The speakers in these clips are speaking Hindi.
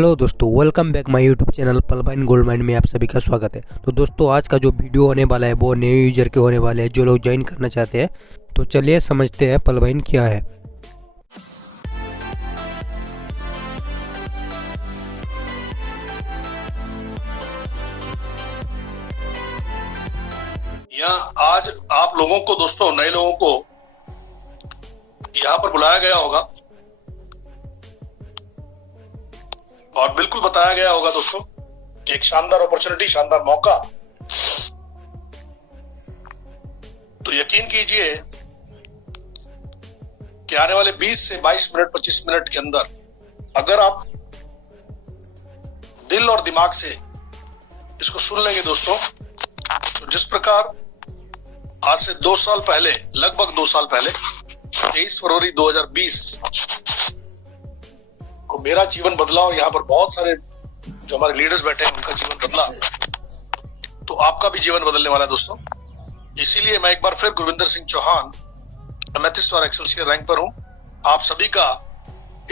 हेलो दोस्तों, welcome back my YouTube channel पलबाइन गोल्ड माइन में आप सभी का स्वागत है। तो दोस्तों, आज का जो वीडियो होने वाला है वो नए यूजर के होने वाले हैं जो लोग ज्वाइन करना चाहते हैं। तो चलिए समझते हैं पलबाइन क्या है। यहाँ आज आप लोगों को दोस्तों, नए लोगों को यहाँ पर बुलाया गया होगा और बिल्कुल बताया गया होगा दोस्तों कि एक शानदार अपॉर्चुनिटी, शानदार मौका। तो यकीन कीजिए कि आने वाले 20 से 22 मिनट, 25 मिनट के अंदर अगर आप दिल और दिमाग से इसको सुन लेंगे दोस्तों, तो जिस प्रकार आज से 2 साल पहले, लगभग 2 साल पहले 23 फरवरी 2020 को मेरा जीवन बदला और यहाँ पर बहुत सारे जो हमारे लीडर्स बैठे हैं उनका जीवन बदला, तो आपका भी जीवन बदलने वाला है दोस्तों। इसीलिए मैं एक बार फिर गुरविंदर सिंह चौहान, एमेथिस्ट और एक्सेलसियर रैंक पर हूं। आप सभी का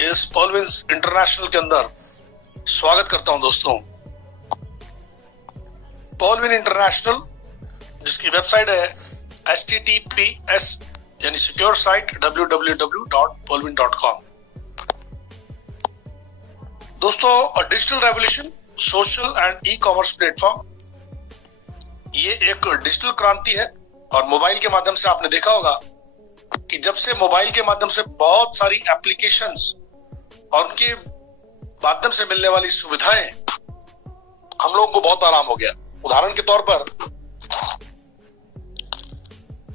इस पॉलविंस इंटरनेशनल के अंदर स्वागत करता हूं दोस्तों। पॉलविन इंटरनेशनल जिसकी वेबसाइट है https यानी सिक्योर साइट www.polwin.com। दोस्तों, digital revolution, social and e commerce platform, ये एक डिजिटल क्रांति है। और मोबाइल के माध्यम से आपने देखा होगा कि जब से मोबाइल के माध्यम से बहुत सारी एप्लीकेशंस और उनके माध्यम से मिलने वाली सुविधाएं हम लोगों को बहुत आराम हो गया। उदाहरण के तौर पर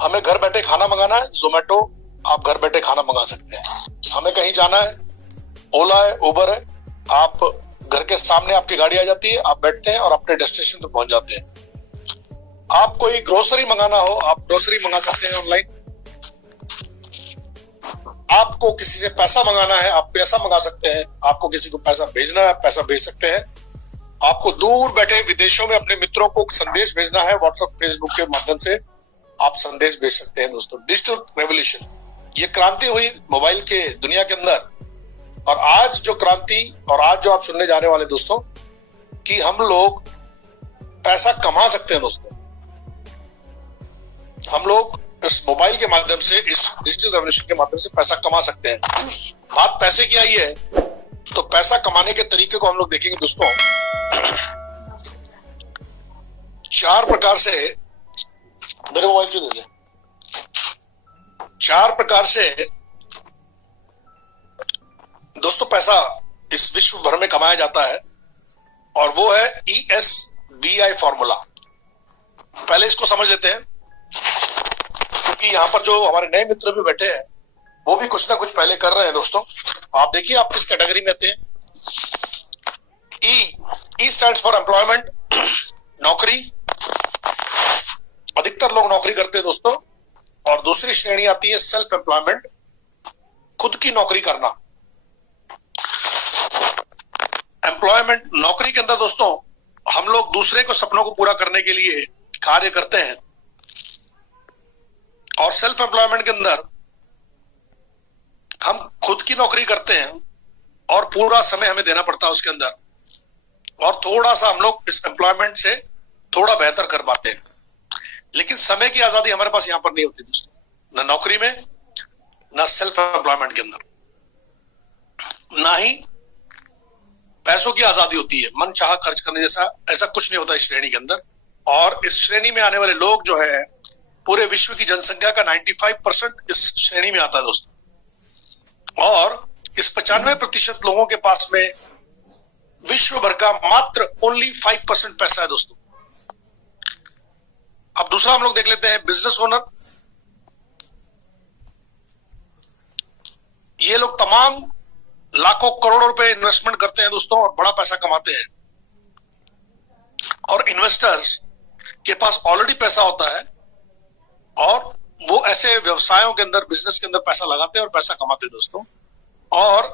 हमें घर बैठे खाना मंगाना है, जोमेटो, आप घर बैठे खाना मंगा सकते हैं। हमें कहीं जाना है, ओला है, उबर है, आप घर के सामने आपकी गाड़ी आ जाती है, आप बैठते हैं और अपने डेस्टिनेशन तक पहुंच जाते हैं। आप कोई ग्रोसरी मंगाना हो, आप ग्रोसरी मंगा सकते हैं ऑनलाइन। आपको किसी से पैसा मंगाना है, आप पैसा मंगा सकते हैं। आपको किसी को पैसा भेजना है, पैसा भेज सकते हैं। आपको दूर बैठे विदेशों में अपने मित्रों को संदेश भेजना है, व्हाट्सएप, फेसबुक के माध्यम से आप संदेश भेज सकते हैं दोस्तों। डिजिटल रेवोल्यूशन, ये क्रांति हुई मोबाइल के दुनिया के अंदर। और आज जो क्रांति और आज जो आप सुनने जा रहे वाले दोस्तों, कि हम लोग पैसा कमा सकते हैं दोस्तों। हम लोग इस मोबाइल के माध्यम से, इस डिजिटल रेवोल्यूशन के माध्यम से पैसा कमा सकते हैं। बात पैसे की आई है तो पैसा कमाने के तरीके को हम लोग देखेंगे दोस्तों। 4 प्रकार से, मेरे मोबाइल क्यों दे दे, 4 प्रकार से दोस्तों पैसा इस विश्व भर में कमाया जाता है। और वो है ESBI फॉर्मूला। पहले इसको समझ लेते हैं, क्योंकि यहाँ पर जो हमारे नए मित्र भी बैठे हैं वो भी कुछ ना कुछ पहले कर रहे हैं दोस्तों। आप देखिए आप किस कैटेगरी में आते हैं। E स्टैंड्स फॉर एम्प्लॉयमेंट, नौकरी। अधिकतर लोग नौकरी करते हैं दोस्तों। और दूसरी श्रेणी आती है सेल्फ एम्प्लॉयमेंट, खुद की नौकरी करना। एम्प्लॉयमेंट, नौकरी के अंदर दोस्तों हम लोग दूसरे को सपनों को पूरा करने के लिए कार्य करते हैं। और सेल्फ एम्प्लॉयमेंट के अंदर हम खुद की नौकरी करते हैं और पूरा समय हमें देना पड़ता है उसके अंदर। और थोड़ा सा हम लोग इस एम्प्लॉयमेंट से थोड़ा बेहतर कर पाते हैं। लेकिन समय की आजादी हमारे पास यहां पर नहीं होती दोस्तों, ना नौकरी में, ना सेल्फ एम्प्लॉयमेंट के अंदर, ना ही पैसों की आजादी होती है। मन चाह खर्च करने जैसा ऐसा कुछ नहीं होता इस श्रेणी के अंदर। और इस श्रेणी में आने वाले लोग जो है, पूरे विश्व की जनसंख्या का 95% इस श्रेणी में आता है दोस्तों। और इस 95% लोगों के पास में विश्व भर का मात्र ओनली 5% पैसा है दोस्तों। अब दूसरा हम लोग देख लेते हैं बिजनेस ओनर। ये लोग तमाम लाखों करोड़ों रुपए इन्वेस्टमेंट करते हैं दोस्तों और बड़ा पैसा कमाते हैं। और इन्वेस्टर्स के पास ऑलरेडी पैसा होता है और वो ऐसे व्यवसायों के अंदर, बिजनेस के अंदर पैसा लगाते हैं और पैसा कमाते हैं दोस्तों। और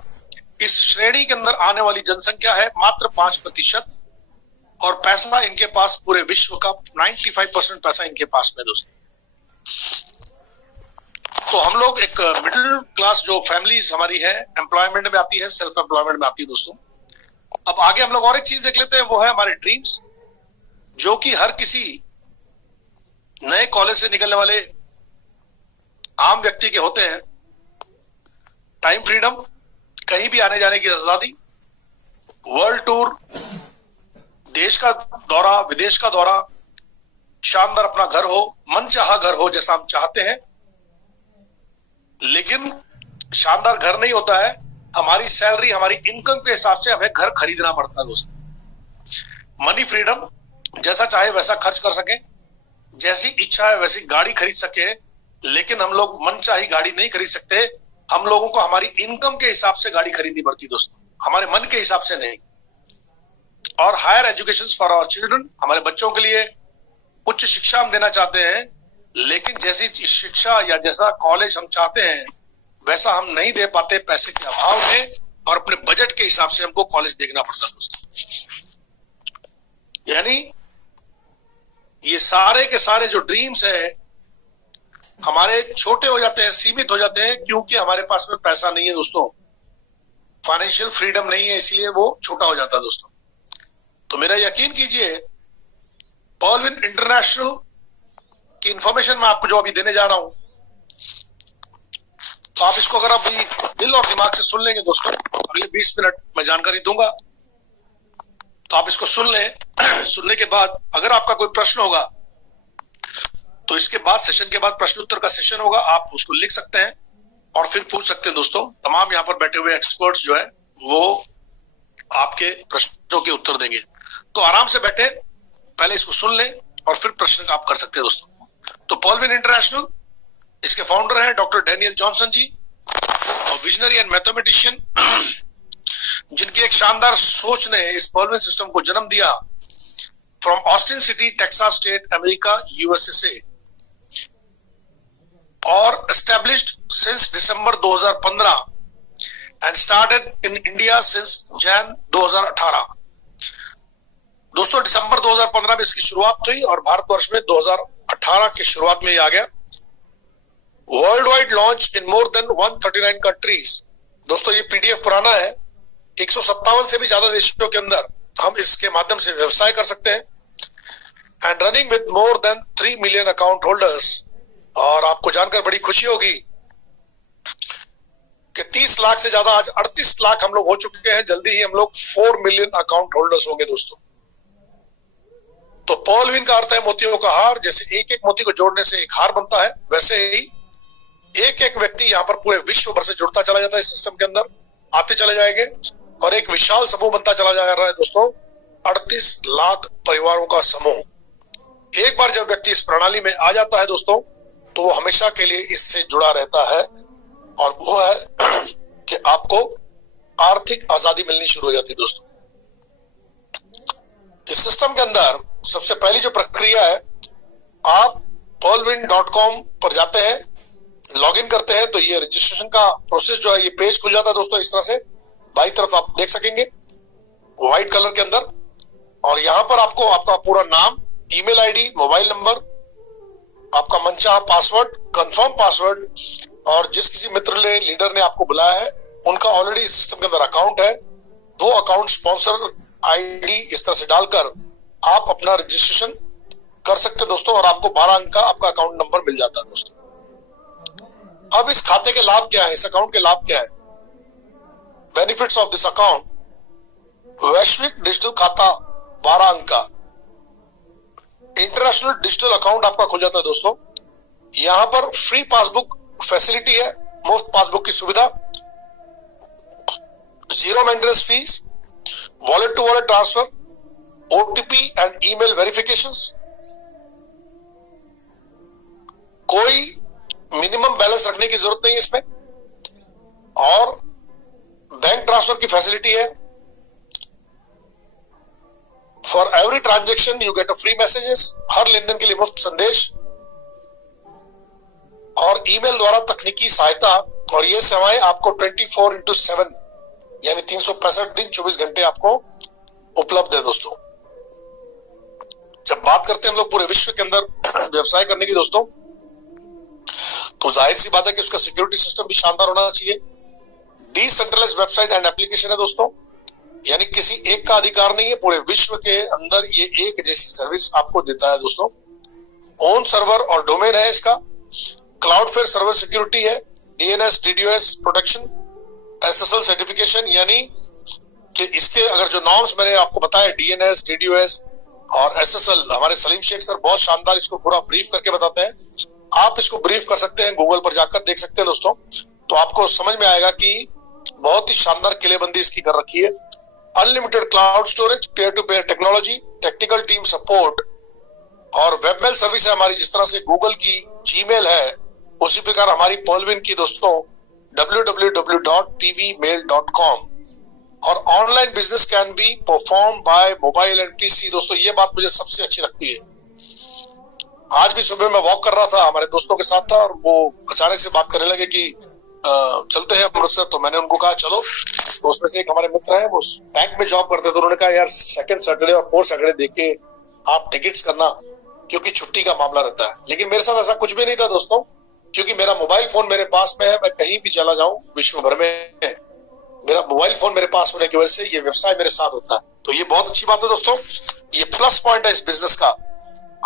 इस श्रेणी के अंदर आने वाली जनसंख्या है मात्र 5%। और पैसा इनके पास पूरे विश्व का 95% पैसा इनके पास में दोस्तों। तो हम लोग एक मिडिल क्लास जो फैमिलीज हमारी है, एम्प्लॉयमेंट में आती है, सेल्फ एम्प्लॉयमेंट में आती है दोस्तों। अब आगे हम लोग और एक चीज देख लेते हैं, वो है हमारे ड्रीम्स, जो कि हर किसी नए कॉलेज से निकलने वाले आम व्यक्ति के होते हैं। टाइम फ्रीडम, कहीं भी आने जाने की आजादी, वर्ल्ड टूर, देश का दौरा, विदेश का दौरा, शानदार अपना घर हो, मनचाहा घर हो जैसा हम चाहते हैं। लेकिन शानदार घर नहीं होता है, हमारी सैलरी, हमारी इनकम के हिसाब से हमें घर खरीदना पड़ता है दोस्तों। मनी फ्रीडम, जैसा चाहे वैसा खर्च कर सके, जैसी इच्छा है वैसी गाड़ी खरीद सके, लेकिन हम लोग मनचाही गाड़ी नहीं खरीद सकते। हम लोगों को हमारी इनकम के हिसाब से गाड़ी खरीदनी पड़ती दोस्तों, हमारे मन के हिसाब से नहीं। और higher education for our children, हमारे बच्चों के लिए उच्च शिक्षा हम देना चाहते हैं, लेकिन जैसी शिक्षा या जैसा कॉलेज हम चाहते हैं वैसा हम नहीं दे पाते पैसे के अभाव में, और अपने बजट के हिसाब से हमको कॉलेज देखना पड़ता है दोस्तों। यानी ये सारे के सारे जो ड्रीम्स है हमारे छोटे हो जाते हैं, सीमित हो जाते हैं, क्योंकि हमारे पास में पैसा नहीं है दोस्तों, फाइनेंशियल फ्रीडम नहीं है, इसलिए वो छोटा हो जाता है दोस्तों। तो मेरा यकीन कीजिए, पर्लविन इंटरनेशनल की इंफॉर्मेशन मैं आपको जो अभी देने जा रहा हूं, तो आप इसको अगर अभी दिल और दिमाग से सुन लेंगे दोस्तों, अगले 20 मिनट मैं जानकारी दूंगा, तो आप इसको सुन लें। सुनने के बाद अगर आपका कोई प्रश्न होगा तो इसके बाद, सेशन के बाद प्रश्न उत्तर का सेशन होगा, आप उसको लिख सकते हैं और फिर पूछ सकते हैं दोस्तों। तमाम यहाँ पर बैठे हुए एक्सपर्ट्स जो है वो आपके प्रश्नों के उत्तर देंगे। तो आराम से बैठे, पहले इसको सुन लें और फिर प्रश्न आप कर सकते हैं दोस्तों। तो पर्लविन इंटरनेशनल, इसके फाउंडर हैं doctor Daniel Johnson ji, visionary and mathematician, जिनकी एक शानदार सोच ने इस पर्लविन सिस्टम को जन्म दिया। From Austin city, Texas state, America, USA, और established since December 2015 and started in India since Jan 2018। दोस्तों दिसंबर 2015 में इसकी शुरुआत हुई और भारतवर्ष में 2018 की शुरुआत में ये आ गया। World wide launch in more than 139 countries. दोस्तों ये पीडीएफ पुराना है, 157 से भी ज्यादा देशों के अंदर हम इसके माध्यम से व्यवसाय कर सकते हैं। And running with more than 3 million account holders. और आपको जानकर बड़ी खुशी होगी कि 30 लाख से ज्यादा, आज 38 लाख हम लोग हो चुके हैं। जल्दी ही हम लोग 4 मिलियन अकाउंट होल्डर्स होंगे दोस्तों। तो पर्लविन का अर्थ है मोतियों का हार। जैसे एक एक मोती को जोड़ने से एक हार बनता है, वैसे ही एक एक व्यक्ति यहाँ पर पूरे विश्व भर से जुड़ता चला जाता है, इस सिस्टम के अंदर आते चले जाएंगे और एक विशाल समूह बनता चला जा रहा है दोस्तों, 38 लाख परिवारों का समूह। एक बार जब व्यक्ति इस प्रणाली में आ जाता है दोस्तों, तो वो हमेशा के लिए इससे जुड़ा रहता है, और वो है कि आपको आर्थिक आजादी मिलनी शुरू हो जाती है दोस्तों। इस सिस्टम के अंदर सबसे पहली जो प्रक्रिया है, आप पर्लविन.com पर जाते हैं, लॉगिन करते हैं, तो ये रजिस्ट्रेशन का प्रोसेस जो है, ये पेज खुल जाता है दोस्तों। इस तरह से बाई तरफ आप देख सकेंगे व्हाइट कलर के अंदर, और यहां पर आपको आपका पूरा नाम, ईमेल आईडी, मोबाइल नंबर, आपका मनचाहा पासवर्ड, कंफर्म पासवर्ड, और जिस किसी मित्र ने, लीडर ने आपको बुलाया है, उनका ऑलरेडी इस सिस्टम के अंदर अकाउंट है, वो अकाउंट स्पॉन्सर आईडी इस तरह से डालकर आप अपना रजिस्ट्रेशन कर सकते हैं दोस्तों, और आपको 12 अंक का आपका अकाउंट नंबर मिल जाता है दोस्तों। अब इस खाते के लाभ क्या है, इस अकाउंट के लाभ क्या है? बेनिफिट्स ऑफ दिस अकाउंट, वैश्विक डिजिटल खाता 12 अंक का, इंटरनेशनल डिजिटल अकाउंट आपका खुल जाता है दोस्तों। यहां पर फ्री पासबुक फैसिलिटी है, मुफ्त पासबुक की सुविधा, 0 maintenance fees, wallet to wallet transfer, OTP and email verifications, कोई मिनिमम बैलेंस रखने की जरूरत नहीं है इसमें, और बैंक ट्रांसफर की फैसिलिटी है। For every transaction you get a free messages, हर लेनदेन के लिए मुफ्त संदेश, और ईमेल द्वारा तकनीकी सहायता। और ये सेवाएं आपको 24/7 यानी 365 दिन 24 घंटे आपको उपलब्ध है दोस्तों। जब बात करते हैं हम लोग पूरे विश्व के अंदर व्यवसाय करने की दोस्तों, तो जाहिर सी बात है कि उसका सिक्योरिटी सिस्टम भी शानदार होना चाहिए। डिसेंट्रलाइज्ड वेबसाइट एंड एप्लीकेशन है दोस्तों, यानी किसी एक का अधिकार नहीं है, पूरे विश्व के अंदर ये एक जैसी सर्विस आपको देता है दोस्तों। ओन सर्वर और डोमेन है इसका, क्लाउडफेयर सर्वर सिक्योरिटी है, DNS DDoS protection, SSL certification, यानी कि इसके अगर जो नॉर्म्स मैंने आपको बताया डीएनएस डीडीओएस और एसएसएल, हमारे सलीम शेख सर बहुत शानदार इसको पूरा ब्रीफ करके बताते हैं। आप इसको ब्रीफ कर सकते हैं, गूगल पर जाकर देख सकते हैं दोस्तों, तो आपको समझ में आएगा कि बहुत ही शानदार किलेबंदी इसकी कर रखी है। Unlimited cloud storage, peer to peer technology, technical team support और वेबमेल सर्विस है हमारी। जिस तरह से गूगल की जीमेल है उसी प्रकार हमारी पर्लविन की दोस्तों www.pvmail.com। और online business can be perform by mobile and PC. दोस्तों ये बात मुझे सबसे अच्छी लगती है। आज भी सुबह मैं वॉक कर रहा था, हमारे दोस्तों के साथ था, और वो अचानक से बात करने लगे कि चलते हैं अमृतसर। तो मैंने उनको कहा चलो। तो उसमें से एक हमारे मित्र हैं, वो बैंक में जॉब करते थे, तो उन्होंने कहा यार सेकंड सैटरडे और फोर्थ सैटरडे देख के आप टिकट्स करना, क्योंकि छुट्टी का मामला रहता है। लेकिन मेरे साथ ऐसा कुछ भी नहीं था दोस्तों, क्योंकि मेरा मोबाइल फोन मेरे पास में है। मैं कहीं भी चला जाऊं विश्व भर में, मेरा मोबाइल फोन मेरे पास होने की वजह से ये व्यवसाय मेरे साथ होता है। तो ये बहुत अच्छी बात है दोस्तों, ये प्लस पॉइंट है इस बिजनेस का।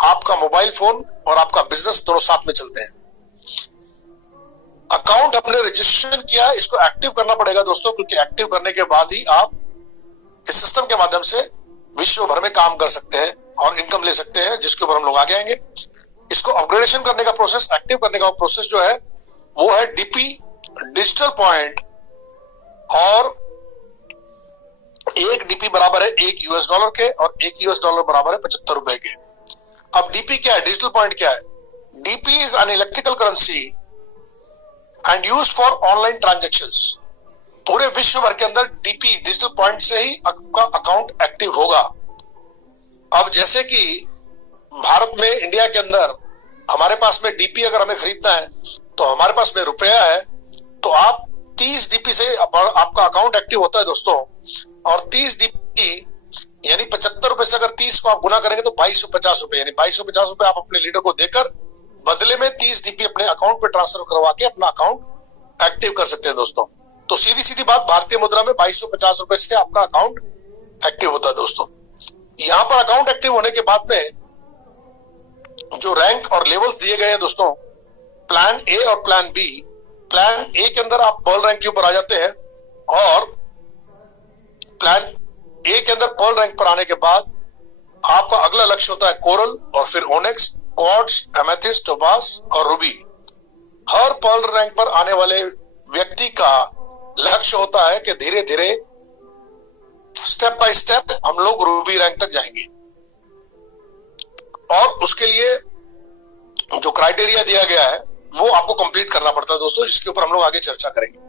आपका मोबाइल फोन और आपका बिजनेस दोनों साथ में चलते हैं। अकाउंट हमने रजिस्ट्रेशन किया, इसको एक्टिव करना पड़ेगा दोस्तों, क्योंकि एक्टिव करने के बाद ही आप इस सिस्टम के माध्यम से विश्व भर में काम कर सकते हैं और इनकम ले सकते हैं, जिसके ऊपर हम लोग आगे आएंगे। इसको अपग्रेडेशन करने का प्रोसेस, एक्टिव करने का प्रोसेस जो है वो है डीपी डिजिटल पॉइंट, और एक डीपी बराबर है $1 के, और $1 बराबर है ₹75 के। अब डीपी क्या है, डिजिटल पॉइंट क्या है? DP is an electrical currency and use for online transactions. पूरे विश्व भर के अंदर डीपी डिजिटल पॉइंट से ही आपका अकाउंट एक्टिव होगा। अब जैसे कि भारत में, इंडिया के अंदर हमारे पास में डीपी अगर हमें खरीदना है तो हमारे पास में रुपया है, तो आप 30 डीपी से आपका अकाउंट एक्टिव होता है दोस्तों। और 30 डीपी यानी ₹75 से अगर 30 को आप गुना करेंगे तो ₹2250, यानी ₹2250 आप अपने लीडर को देकर बदले में 30 डीपी अपने अकाउंट पे ट्रांसफर करवा के अपना अकाउंट एक्टिव कर सकते हैं दोस्तों। तो सीधी सीधी बात, भारतीय मुद्रा में ₹2250 से आपका अकाउंट एक्टिव होता है दोस्तों। यहां पर अकाउंट एक्टिव होने के बाद में जो रैंक और लेवल्स दिए गए हैं दोस्तों, प्लान ए और प्लान बी। प्लान ए के अंदर आप पर्ल रैंक के ऊपर आ जाते हैं, और प्लान ए के अंदर पर्ल रैंक पर आने के बाद आपका अगला लक्ष्य होता है कोरल, और फिर ओनेक्स, क्वार्ट्ज, एमेथिस्ट, टोपाज और रूबी। हर पर्ल रैंक पर आने वाले व्यक्ति का लक्ष्य होता है कि धीरे धीरे स्टेप बाय स्टेप हम लोग रूबी रैंक तक जाएंगे, और उसके लिए जो क्राइटेरिया दिया गया है वो आपको कंप्लीट करना पड़ता है दोस्तों, जिसके ऊपर हम लोग आगे चर्चा करेंगे।